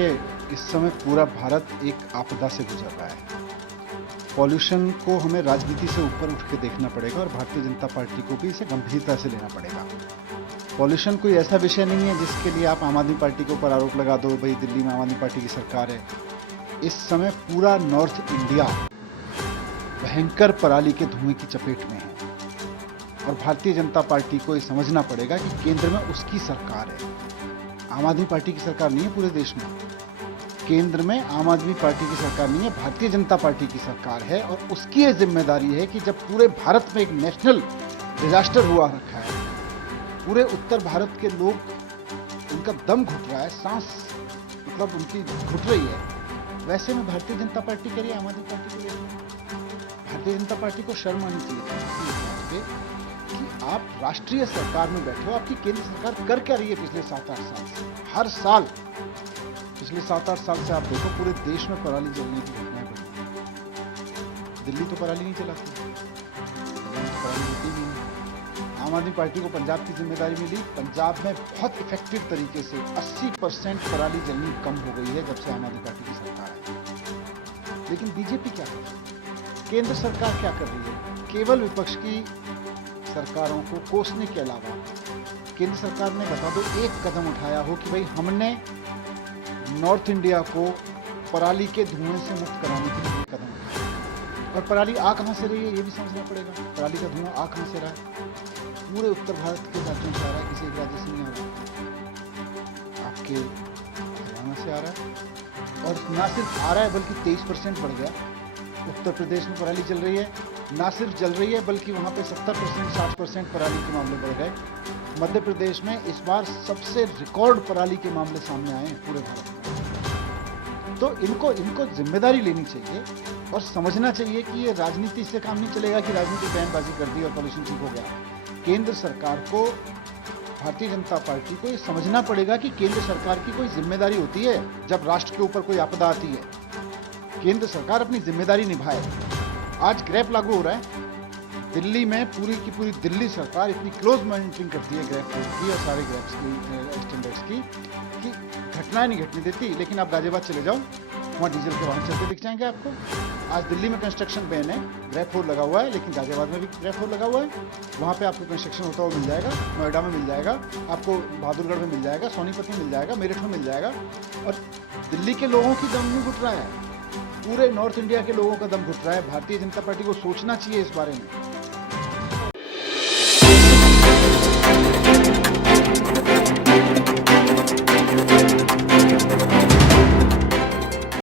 देखिए, इस समय पूरा भारत एक आपदा से गुजर रहा है। पॉल्यूशन को हमें राजनीति से ऊपर उठ के देखना पड़ेगा और भारतीय जनता पार्टी को भी इसे गंभीरता से लेना पड़ेगा। पॉल्यूशन कोई ऐसा विषय नहीं है जिसके लिए आप आम आदमी पार्टी के ऊपर आरोप लगा दो, भाई दिल्ली में आम आदमी पार्टी की सरकार है। इस समय पूरा नॉर्थ इंडिया भयंकर पराली के धुएं की चपेट में है और भारतीय जनता पार्टी को ये समझना पड़ेगा कि केंद्र में उसकी सरकार है, आम आदमी पार्टी की सरकार नहीं है। पूरे देश में केंद्र में आम आदमी पार्टी की सरकार नहीं है, भारतीय जनता पार्टी की सरकार है और उसकी ये जिम्मेदारी है कि जब पूरे भारत में एक नेशनल डिजास्टर हुआ रखा है, पूरे उत्तर भारत के लोग, उनका दम घुट रहा है, सांस मतलब उनकी घुट रही है, वैसे में भारतीय जनता पार्टी के लिए, आम आदमी पार्टी के लिए, भारतीय जनता पार्टी को शर्म आनी चाहिए कि आप राष्ट्रीय सरकार में बैठे हो। आपकी केंद्र सरकार कर क्या रही है पिछले 7-8 साल से? हर साल पिछले 7-8 साल से आप देखो पूरे देश में पराली जलने की घटनाएं बढ़ी। दिल्ली तो पराली नहीं चलाती, पराली होती नहीं है। आम आदमी पार्टी को पंजाब की जिम्मेदारी मिली। पंजाब में बहुत इफेक्टिव तरीके से 80% पराली जलनी कम हो गई है जब से आम आदमी पार्टी की सरकार है। लेकिन बीजेपी क्या कर रही है? केंद्र सरकार क्या कर रही है? केवल विपक्ष की सरकारों को कोसने के अलावा केंद्र सरकार ने बता दो एक कदम उठाया हो कि भाई हमने नॉर्थ इंडिया को पराली के धुएं से मुक्त कराने के लिए कदम उठाया। और पराली आ कहां से रही है ये भी समझना पड़ेगा। पराली का धुआं आ कहां से रहा है? पूरे उत्तर भारत के राज्यों से आ रहा है, किसी एक राज्य से नहीं आ रहा, आपके हरियाणा से आ रहा है। और ना सिर्फ आ रहा है बल्कि 23% बढ़ गया। उत्तर प्रदेश में पराली जल रही है, ना सिर्फ जल रही है बल्कि वहाँ पे 70% 60% पराली के मामले बढ़ गए। मध्य प्रदेश में इस बार सबसे रिकॉर्ड पराली के मामले सामने आए हैं पूरे भारत में। तो इनको जिम्मेदारी लेनी चाहिए और समझना चाहिए कि ये राजनीति से काम नहीं चलेगा कि राजनीति बयानबाजी कर दी और पॉल्यूशन ठीक हो गया। केंद्र सरकार को, भारतीय जनता पार्टी को ये समझना पड़ेगा कि केंद्र सरकार की कोई जिम्मेदारी होती है। जब राष्ट्र के ऊपर कोई आपदा आती है, केंद्र सरकार अपनी जिम्मेदारी निभाए। आज ग्रैप लागू हो रहा है दिल्ली में, पूरी की पूरी दिल्ली सरकार इतनी क्लोज मॉनिटरिंग करती है ग्रैप की और सारे ग्रैप्स की स्टैंडर्ड्स की कि घटनाएं नहीं घटने देती। लेकिन आप गाजियाबाद चले जाओ, वहाँ डीजल के वाहन चलते दिख जाएंगे आपको। आज दिल्ली में कंस्ट्रक्शन बैन है, ग्रैप फोर लगा हुआ है, लेकिन गाजियाबाद में भी ग्रैप फोर लगा हुआ है। वहाँ पे आपको कंस्ट्रक्शन होता हुआ मिल जाएगा, नोएडा में मिल जाएगा, आपको बहादुरगढ़ में मिल जाएगा, सोनीपत में मिल जाएगा, मेरठ में मिल जाएगा। और दिल्ली के लोगों की दम नहीं घुट रहा है, पूरे नॉर्थ इंडिया के लोगों का दम घुट रहा है। भारतीय जनता पार्टी को सोचना चाहिए इस बारे में।